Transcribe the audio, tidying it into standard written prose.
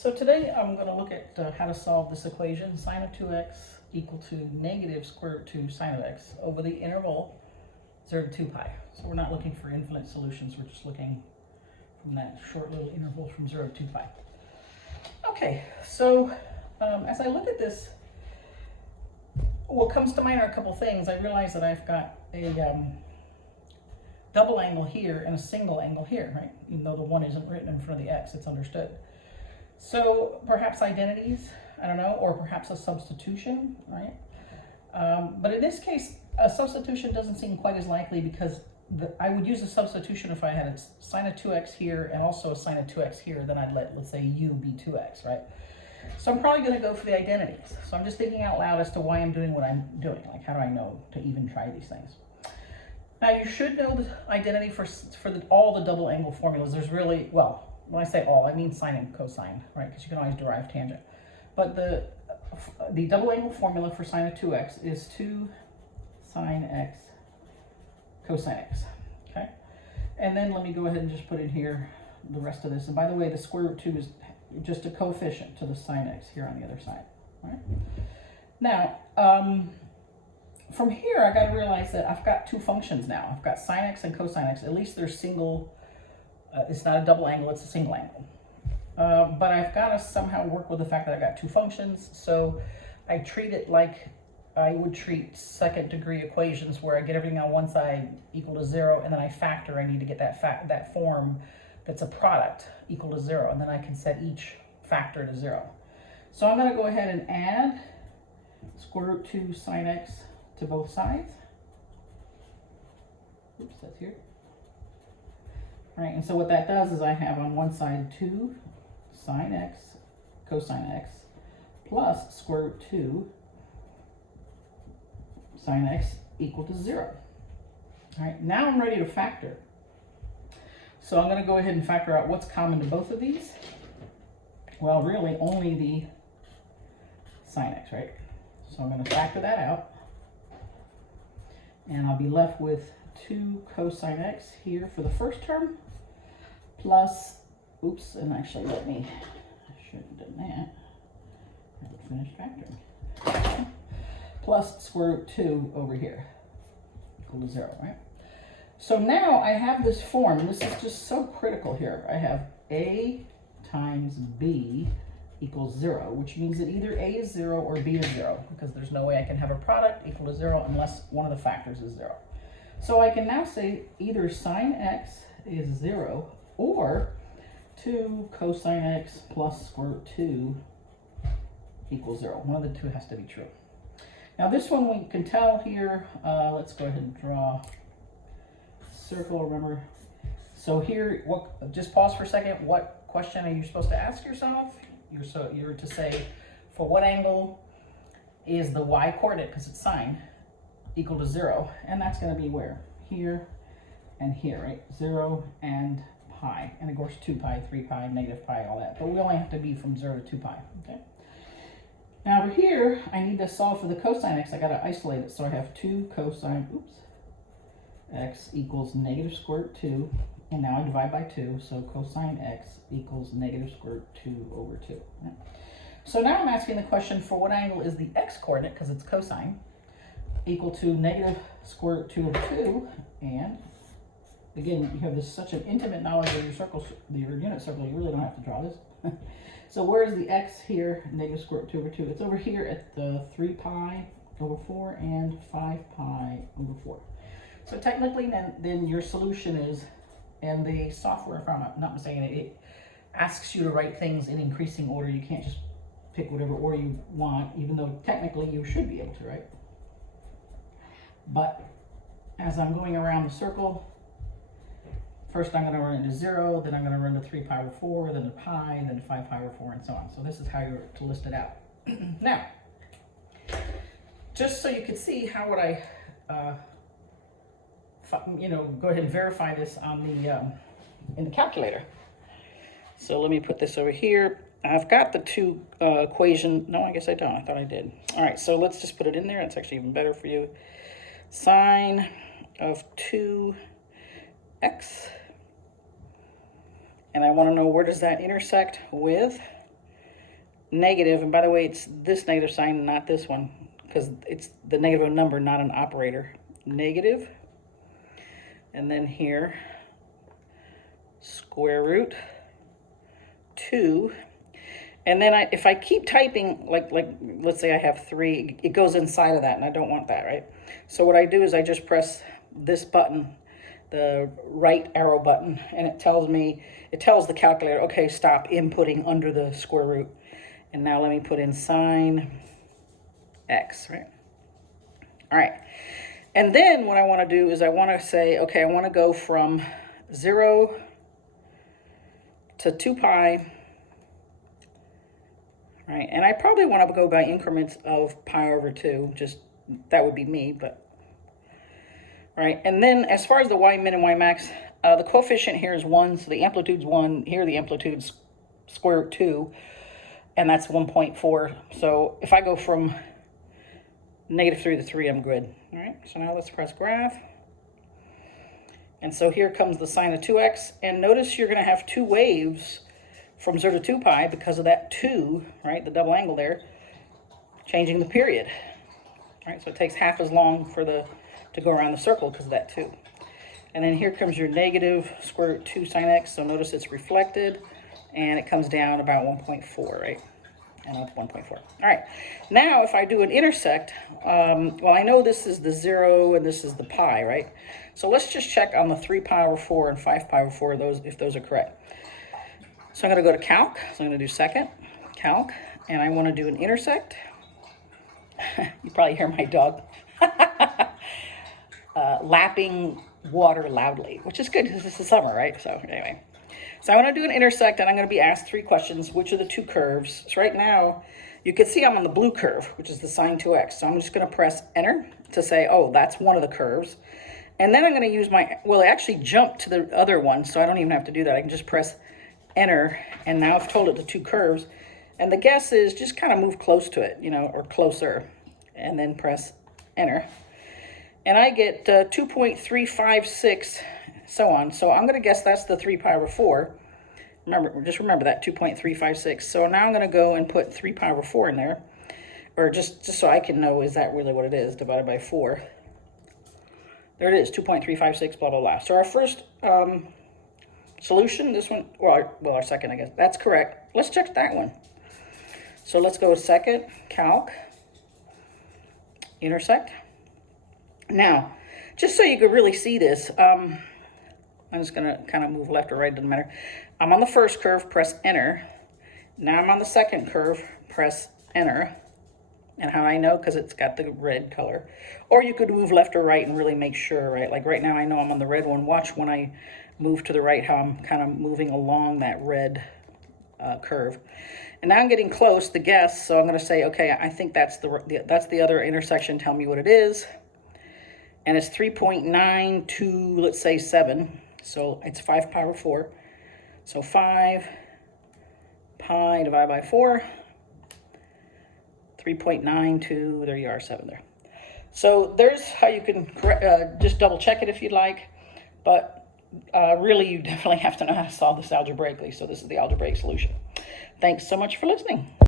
So today I'm going to look at how to solve this equation, sine of 2x equal to negative square root 2 sine of x over the interval 0 to 2 pi. So we're not looking for infinite solutions, we're just looking from that short little interval from 0 to 2 pi. Okay, so as I look at this, what comes to mind are a couple things. I realize that I've got a double angle here and a single angle here, right? Even though the one isn't written in front of the x, it's understood. So perhaps identities, I don't know, or perhaps a substitution, right? But in this case, a substitution doesn't seem quite as likely because I would use a substitution if I had a sine of 2x here and also a sine of 2x here, then I'd let, let's say, u be 2x, right? So I'm probably going to go for the identities. So I'm just thinking out loud as to why I'm doing what I'm doing. Like, how do I know to even try these things? Now, you should know the identity for all the double angle formulas. There's really, well, when I say all, I mean sine and cosine, right? Because you can always derive tangent. But the double angle formula for sine of 2x is 2 sine x cosine x, okay? And then let me go ahead and just put in here the rest of this. And by the way, the square root 2 is just a coefficient to the sine x here on the other side, right? Now, from here, I got to realize that I've got two functions now. I've got sine x and cosine x. At least they're single. It's not a double angle, it's a single angle. But I've got to somehow work with the fact that I got two functions. So I treat it like I would treat second degree equations where I get everything on one side equal to 0, and then I factor. I need to get that form that's a product equal to 0, and then I can set each factor to 0. So I'm going to go ahead and add square root 2 sine x to both sides. Oops, that's here. All right, and so what that does is I have on one side 2 sine x cosine x plus square root 2 sine x equal to 0. All right, now I'm ready to factor. So I'm going to go ahead and factor out what's common to both of these. Well, really only the sine x, right? So I'm going to factor that out. And I'll be left with 2 cosine x here for the first term, plus, oops, and actually I should have done that. I would finish factoring. Plus square root 2 over here, equal to 0, right? So now I have this form, and this is just so critical here. I have a times b equals 0, which means that either a is 0 or b is 0, because there's no way I can have a product equal to 0 unless one of the factors is 0. So I can now say either sine x is 0 or 2 cosine x plus square root 2 equals 0. One of the two has to be true. Now this one we can tell here, let's go ahead and draw a circle, remember. So here, just pause for a second. What question are you supposed to ask yourself? You're to say, for what angle is the y coordinate, because it's sine, equal to 0? And that's going to be where? Here and here, right? 0 and pi. And of course 2 pi, 3 pi, negative pi, all that. But we only have to be from 0 to 2 pi, okay? Now over here, I need to solve for the cosine x. I got to isolate it. So I have 2 cosine, x equals negative square root 2. And now I divide by 2, so cosine x equals negative square root 2 over 2. Right? So now I'm asking the question, for what angle is the x coordinate, because it's cosine, equal to negative square root 2 over 2. And again, you have such an intimate knowledge of your circles, your unit circle, you really don't have to draw this. So where's the x here, negative square root 2 over 2? It's over here at the 3 pi over 4 and 5 pi over 4. So technically then your solution is, and the software, if I'm not mistaken, it asks you to write things in increasing order. You can't just pick whatever order you want, even though technically you should be able to, right? But as I'm going around the circle, first I'm going to run into 0, then I'm going to run to 3 pi over 4, then to pi, then to 5 pi over 4, and so on. So this is how you're to list it out. Now, just so you can see, how would I go ahead and verify this on the in the calculator. So let me put this over here. I've got the two equation. No, I guess I don't. I thought I did. All right, so let's just put it in there. It's actually even better for you. Sine of 2x and I want to know where does that intersect with negative, and by the way, it's this negative sign, not this one, because it's the negative of a number, not an operator. Negative, and then here, square root 2. And then if I keep typing, like let's say I have 3, it goes inside of that, and I don't want that, right? So what I do is I just press this button, the right arrow button, and it tells the calculator, okay, stop inputting under the square root. And now let me put in sin x, right? All right. And then what I want to do is I want to say, okay, I want to go from 0 to 2 pi. Right, and I probably want to go by increments of pi over 2, just that would be me, but right. And then as far as the y min and y max, the coefficient here is 1, so the amplitude's 1. Here the amplitude's square root 2, and that's 1.4. So if I go from -3 to 3, I'm good. All right, so now let's press graph. And so here comes the sine of 2x, and notice you're going to have 2 waves from 0 to 2 pi because of that 2, right, the double angle there, changing the period. All right, so it takes half as long to go around the circle because of that 2. And then here comes your negative square root 2 sin x, so notice it's reflected, and it comes down about 1.4, right, and up 1.4. All right, now if I do an intersect, well, I know this is the 0 and this is the pi, right? So let's just check on the 3 pi over 4 and 5 pi over 4, if those are correct. So I'm going to go to calc, so I'm going to do second, calc, and I want to do an intersect. You probably hear my dog lapping water loudly, which is good because it's the summer, right? So anyway, so I want to do an intersect, and I'm going to be asked 3 questions. Which are the 2 curves? So right now, you can see I'm on the blue curve, which is the sin2x. So I'm just going to press enter to say, oh, that's one of the curves. And then I'm going to use well, it actually jumped to the other one, so I don't even have to do that. I can just press enter, and now I've told it the 2 curves, and the guess is just kind of move close to it, or closer, and then press enter, and I get 2.356, so on. So I'm going to guess that's the 3 pi over 4. Remember that 2.356. So now I'm going to go and put 3 pi over 4 in there, or just so I can know, is that really what it is divided by 4? There it is, 2.356, blah blah blah. So our first solution, this one, well, our second, I guess, that's correct. Let's check that one. So let's go to second, calc, intersect. Now, just so you could really see this, I'm just going to kind of move left or right, doesn't matter. I'm on the first curve, press enter. Now I'm on the second curve, press enter. And how I know? Because it's got the red color. Or you could move left or right and really make sure, right? Like right now I know I'm on the red one. Watch when I move to the right how I'm kind of moving along that red curve. And now I'm getting close, the guess, so I'm going to say, okay, I think that's the other intersection. Tell me what it is. And it's 3.92, let's say 7. So it's 5 pi over 4. So 5 pi divided by 4. 3.92, there you are, 7 there. So there's how you can just double check it if you'd like, but really you definitely have to know how to solve this algebraically. So this is the algebraic solution. Thanks so much for listening.